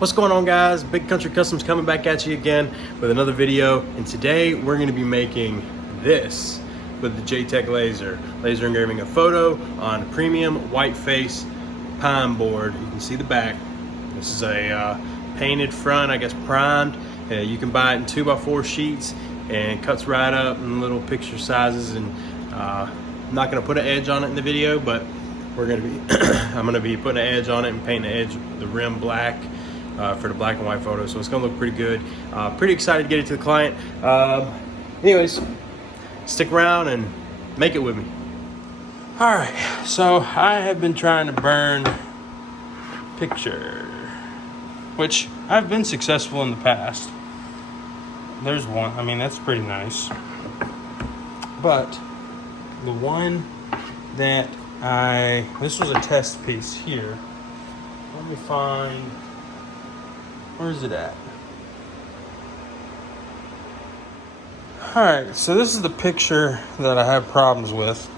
What's going on, guys? Big Country Customs coming back at you again with another video, and today we're going to be making this with the JTech laser engraving a photo on a premium white face pine board. You can see the back. This is a painted front, I guess primed. You can buy it in 2x4 sheets and cuts right up in little picture sizes. And I'm not going to put an edge on it in the video, but we're going to be I'm going to be putting an edge on it and painting the edge, the rim black. For the black and white photo, so it's gonna look pretty good. Pretty excited to get it to the client. Anyways, stick around and make it with me. All right, so I have been trying to burn picture, which I've been successful in the past. There's one, I mean, that's pretty nice. But the one that this was a test piece here. Let me find, where is it at? Alright, so this is the picture that I have problems with.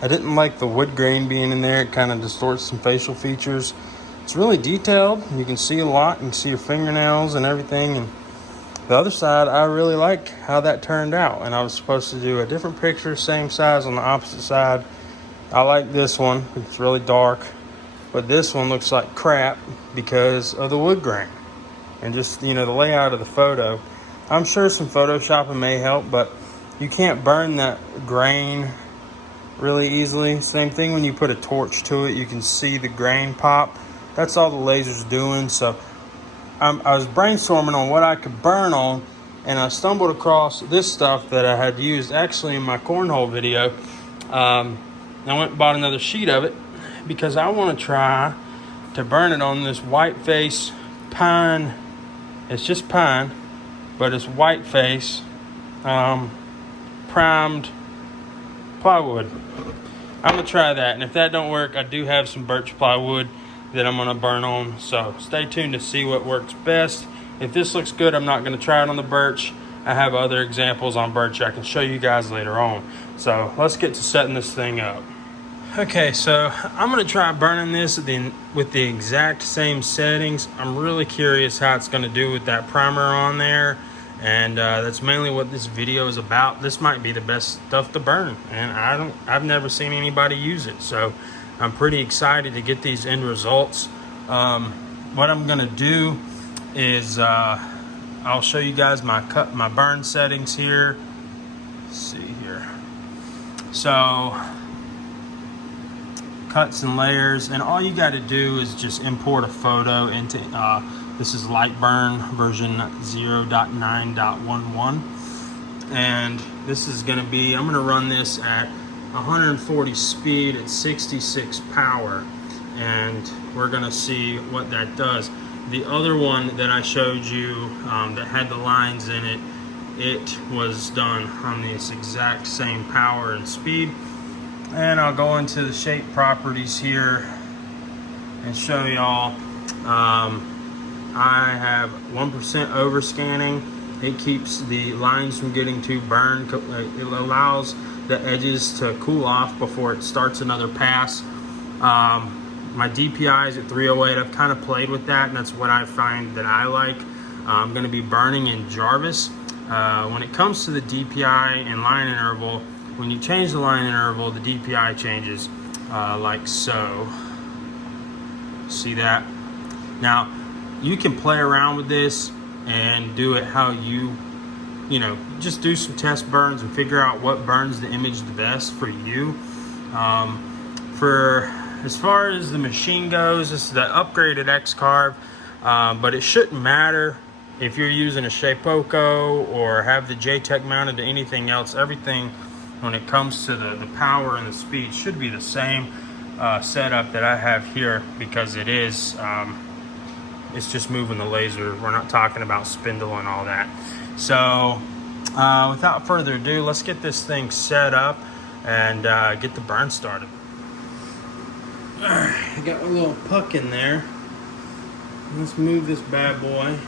I didn't like the wood grain being in there. It kind of distorts some facial features. It's really detailed. You can see a lot. You can see your fingernails and everything. And the other side, I really like how that turned out. And I was supposed to do a different picture, same size on the opposite side. I like this one. It's really dark. But this one looks like crap because of the wood grain. And just, you know, the layout of the photo. I'm sure some photoshopping may help, but you can't burn that grain really easily. Same thing when you put a torch to it, you can see the grain pop. That's all the laser's doing. So I was brainstorming on what I could burn on, and I stumbled across this stuff that I had used actually in my cornhole video. I went and bought another sheet of it because I want to try to burn it on this white face pine. It's just pine, but it's white face, primed plywood. I'm gonna try that, and if that don't work, I do have some birch plywood that I'm gonna burn on. So stay tuned to see what works best. If this looks good, I'm not gonna try it on the birch. I have other examples on birch I can show you guys later on. So let's get to setting this thing up. Okay, so I'm gonna try burning this with the exact same settings. I'm really curious how it's gonna do with that primer on there, and that's mainly what this video is about. This might be the best stuff to burn, and I've never seen anybody use it, so I'm pretty excited to get these end results. What I'm gonna do is I'll show you guys my burn settings here. Let's see here. So cuts and layers, and all you got to do is just import a photo into this is Lightburn version 0.9.11, and this is going to be, I'm going to run this at 140 speed at 66 power, and we're going to see what that does. The other one that I showed you that had the lines in it, it was done on this exact same power and speed. And I'll go into the shape properties here and show y'all. I have 1% over scanning. It keeps the lines from getting too burned. It allows the edges to cool off before it starts another pass. My DPI is at 308. I've kind of played with that, and that's what I find that I like. I'm going to be burning in Jarvis. When it comes to the DPI and line interval, when you change the line interval, the DPI changes like so. See that? Now, you can play around with this and do it how you know, just do some test burns and figure out what burns the image the best for you. For as far as the machine goes, this is the upgraded X-Carve, but it shouldn't matter if you're using a Shapeoko or have the JTech mounted to anything else. Everything when it comes to the power and the speed should be the same setup that I have here, because it is it's just moving the laser. We're not talking about spindle and all that. So without further ado, let's get this thing set up and get the burn started. All right, I got a little puck in there. Let's move this bad boy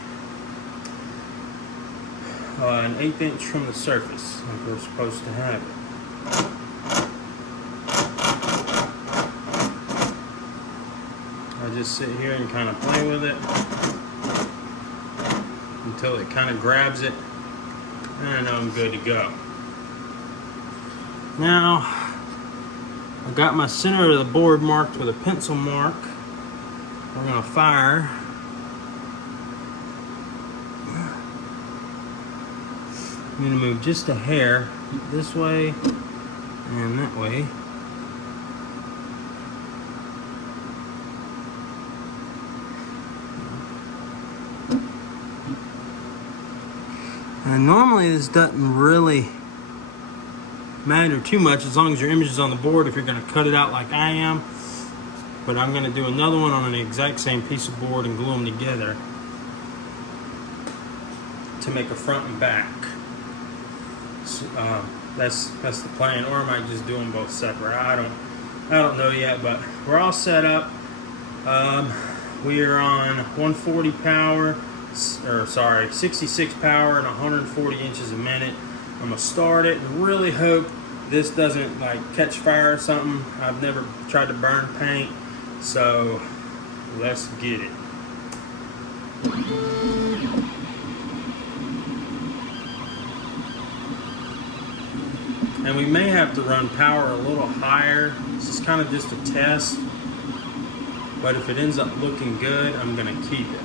an 1/8 inch from the surface, like we're supposed to have it. I just sit here and kind of play with it. until it kind of grabs it, and I know I'm good to go. Now, I got my center of the board marked with a pencil mark. We're gonna fire. I'm gonna move just a hair this way and that way. And normally this doesn't really matter too much as long as your image is on the board if you're going to cut it out like I am. But I'm going to do another one on an exact same piece of board and glue them together to make a front and back. So, that's the plan, or I might just do them both separate. I don't know yet, but we're all set up. We are on 140 power. 66 power and 140 inches a minute. I'm gonna start it and really hope this doesn't like catch fire or something. I've never tried to burn paint, so let's get it. And we may have to run power a little higher. This is kind of just a test, but if it ends up looking good, I'm gonna keep it.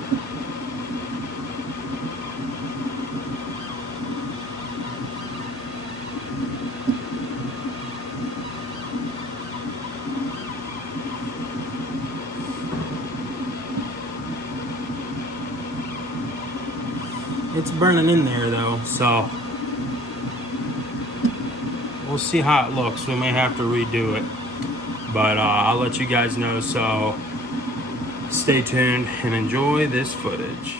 It's burning in there though, so we'll see how it looks. We may have to redo it, but I'll let you guys know, so stay tuned and enjoy this footage.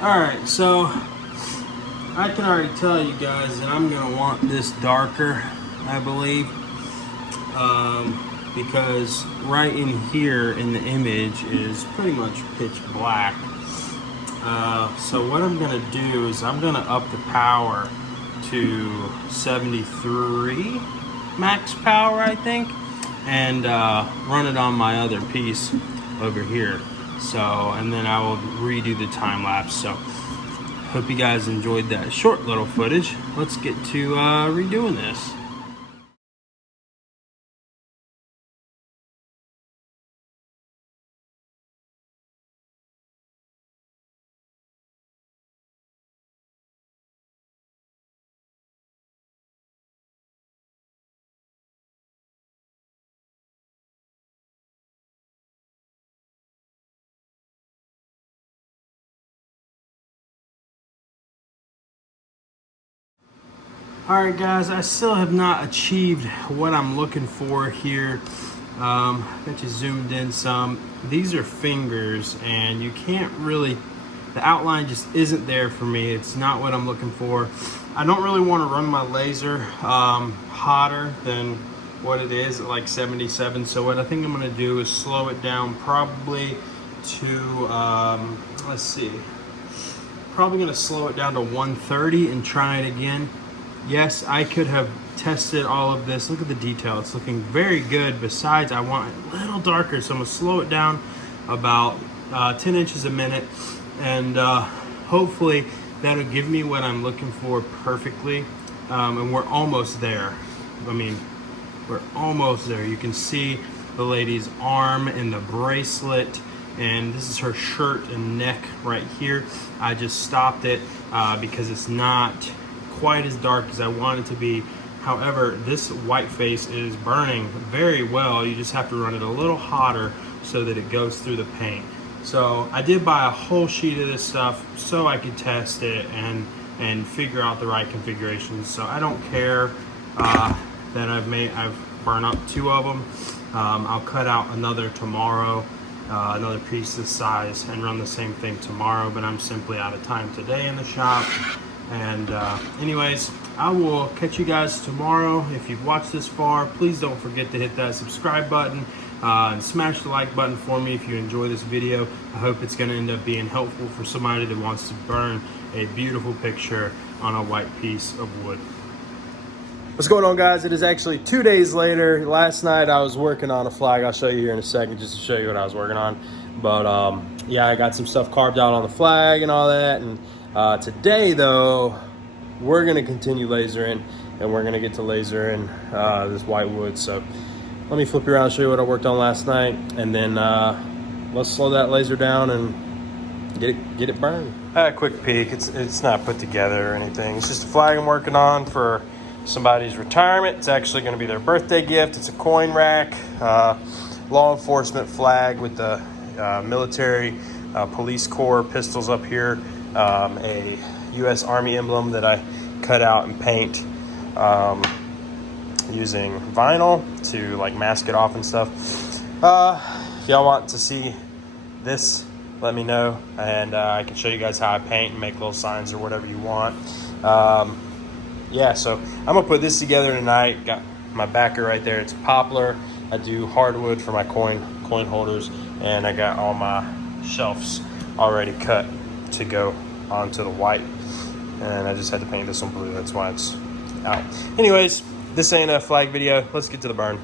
Alright, so I can already tell you guys that I'm going to want this darker, I believe, because right in here in the image is pretty much pitch black. So what I'm going to do is I'm going to up the power to 73 max power, I think, and run it on my other piece over here. So, and then I will redo the time lapse. So, hope you guys enjoyed that short little footage. Let's get to redoing this. Alright guys, I still have not achieved what I'm looking for here. Got you zoomed in some. These are fingers and you can't really, the outline just isn't there for me. It's not what I'm looking for. I don't really want to run my laser hotter than what it is at like 77. So what I think I'm going to do is slow it down probably to, let's see, probably going to slow it down to 130 and try it again. Yes, I could have tested all of this. Look at the detail. It's looking very good. Besides, I want it a little darker, so I'm going to slow it down about 10 inches a minute. And hopefully that'll give me what I'm looking for perfectly. And we're almost there. I mean, we're almost there. You can see the lady's arm and the bracelet. And this is her shirt and neck right here. I just stopped it because it's not quite as dark as I want it to be. However, this white face is burning very well. You just have to run it a little hotter so that it goes through the paint. So I did buy a whole sheet of this stuff so I could test it and figure out the right configurations. So I don't care that I've burned up 2 of them. I'll cut out another tomorrow, another piece this size, and run the same thing tomorrow, but I'm simply out of time today in the shop. And anyways, I will catch you guys tomorrow. If you've watched this far, please don't forget to hit that subscribe button and smash the like button for me if you enjoy this video. I hope it's going to end up being helpful for somebody that wants to burn a beautiful picture on a white piece of wood. What's going on, guys? It is actually 2 days later. Last night I was working on a flag. I'll show you here in a second just to show you what I was working on. But yeah, I got some stuff carved out on the flag and all that. And today though, we're gonna continue lasering, and we're gonna get to lasering this white wood. So let me flip you around and show you what I worked on last night, and then let's slow that laser down and get it burned. A quick peek. It's not put together or anything. It's just a flag I'm working on for somebody's retirement. It's actually going to be their birthday gift. It's a coin rack, law enforcement flag with the military police corps pistols up here, a U.S. Army emblem that I cut out and paint using vinyl to like mask it off and stuff. If y'all want to see this, let me know, and I can show you guys how I paint and make little signs or whatever you want. Yeah, so I'm gonna put this together tonight. Got my backer right there. It's poplar. I do hardwood for my coin holders, and I got all my shelves already cut to go onto the white. And I just had to paint this one blue. That's why it's out. Anyways, this ain't a flag video. Let's get to the burn.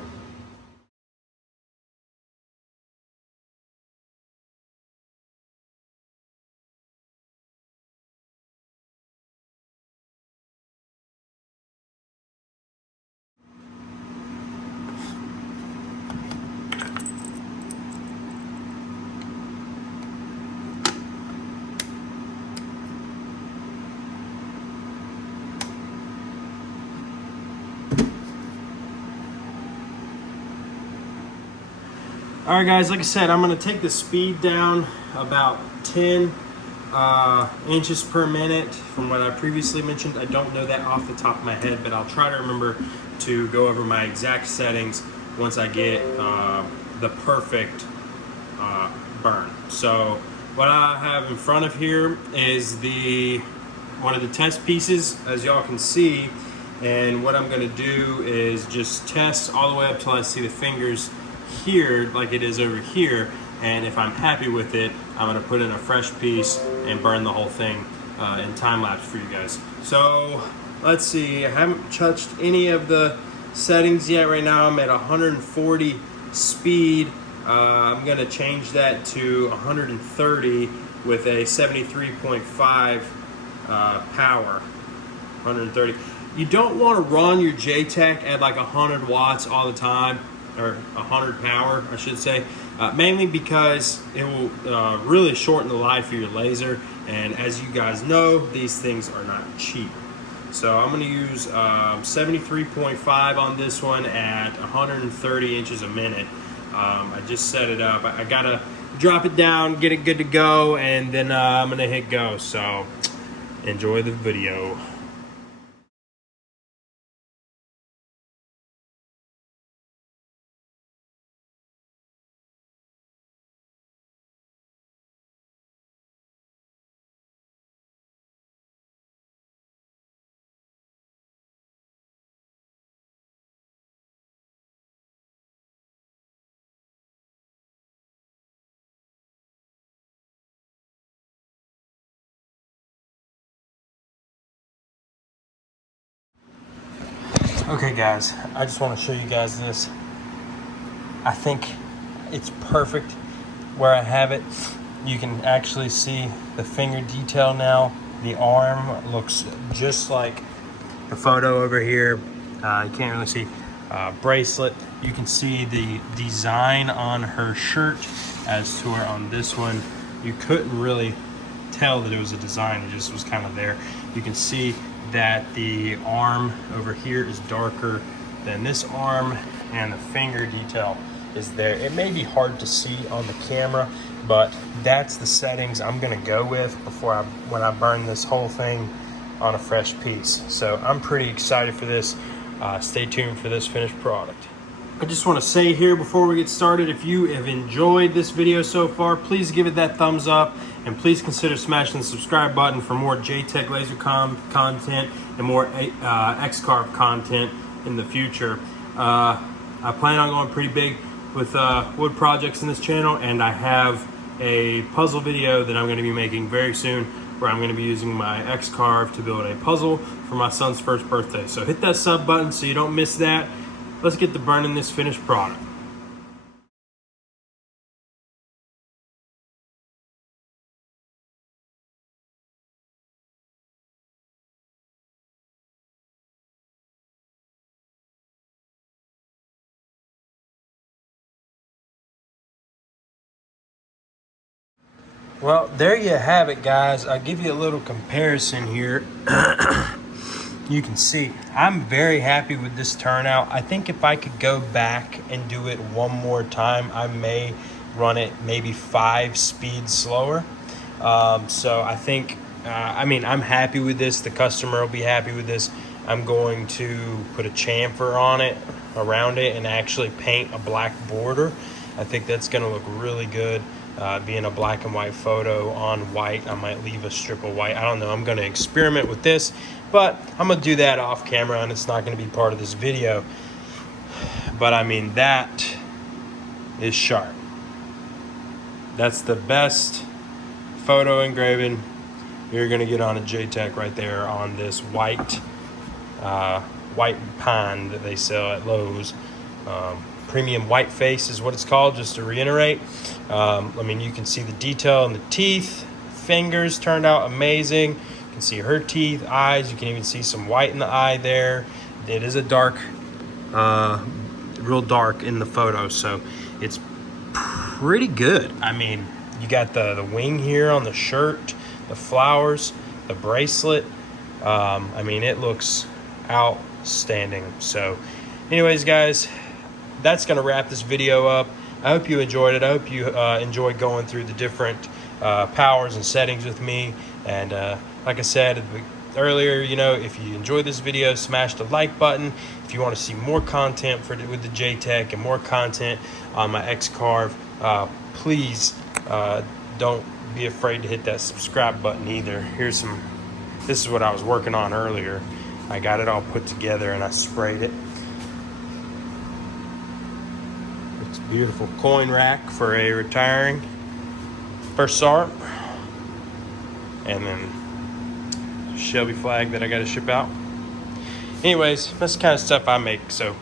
All right, guys, like I said, I'm gonna take the speed down about 10 inches per minute from what I previously mentioned. I don't know that off the top of my head, but I'll try to remember to go over my exact settings once I get the perfect burn. So what I have in front of here is one of the test pieces, as y'all can see, and what I'm gonna do is just test all the way up till I see the fingers here like it is over here, and if I'm happy with it, I'm gonna put in a fresh piece and burn the whole thing in time lapse for you guys. So let's see, I haven't touched any of the settings yet. Right now I'm at 140 speed. I'm gonna change that to 130 with a 73.5 power. 130. You don't want to run your JTech at like 100 watts all the time, or 100 power, I should say, mainly because it will really shorten the life of your laser, and as you guys know, these things are not cheap. So I'm going to use 73.5 on this one at 130 inches a minute. I just set it up. I got to drop it down, get it good to go, and then I'm going to hit go. So enjoy the video. Okay guys, I just want to show you guys this. I think it's perfect where I have it. You can actually see the finger detail now. The arm looks just like the photo over here. You can't really see bracelet. You can see the design on her shirt as to where on this one you couldn't really tell that it was a design. It just was kind of there. You can see that the arm over here is darker than this arm, and the finger detail is there. It may be hard to see on the camera, but that's the settings I'm gonna go with when I burn this whole thing on a fresh piece. So I'm pretty excited for this. Stay tuned for this finished product. I just want to say here before we get started, if you have enjoyed this video so far, please give it that thumbs up, and please consider smashing the subscribe button for more JTech laser content and more X-Carve content in the future. I plan on going pretty big with wood projects in this channel, and I have a puzzle video that I'm going to be making very soon where I'm going to be using my X-Carve to build a puzzle for my son's first birthday. So hit that sub button so you don't miss that. Let's get to burning this finished product. Well, there you have it, guys. I'll give you a little comparison here. You can see I'm very happy with this turnout. I think if I could go back and do it one more time, I may run it maybe 5 speeds slower. So I think, I mean, I'm happy with this. The customer will be happy with this. I'm going to put a chamfer on it, around it, and actually paint a black border. I think that's gonna look really good. Being a black and white photo on white, I might leave a strip of white. I don't know, I'm gonna experiment with this, but I'm gonna do that off camera and it's not gonna be part of this video. But I mean, that is sharp. That's the best photo engraving you're gonna get on a JTech right there on this white pine that they sell at Lowe's. Premium white face is what it's called, just to reiterate. I mean, you can see the detail in the teeth. Fingers turned out amazing. You can see her teeth, eyes. You can even see some white in the eye there. It is a dark, real dark in the photo, so it's pretty good. I mean, you got the wing here on the shirt, the flowers, the bracelet. I mean, it looks outstanding. So anyways, guys, that's going to wrap this video up. I hope you enjoyed it. I hope you enjoyed going through the different powers and settings with me. And like I said earlier, you know, if you enjoyed this video, smash the like button. If you want to see more content with the JTech and more content on my X-Carve, please don't be afraid to hit that subscribe button either. This is what I was working on earlier. I got it all put together and I sprayed it. Beautiful coin rack for a retiring first sergeant, and then Shelby flag that I got to ship out. Anyways, that's the kind of stuff I make. So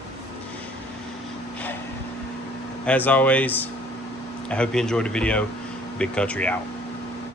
as always, I hope you enjoyed the video. Big Country out.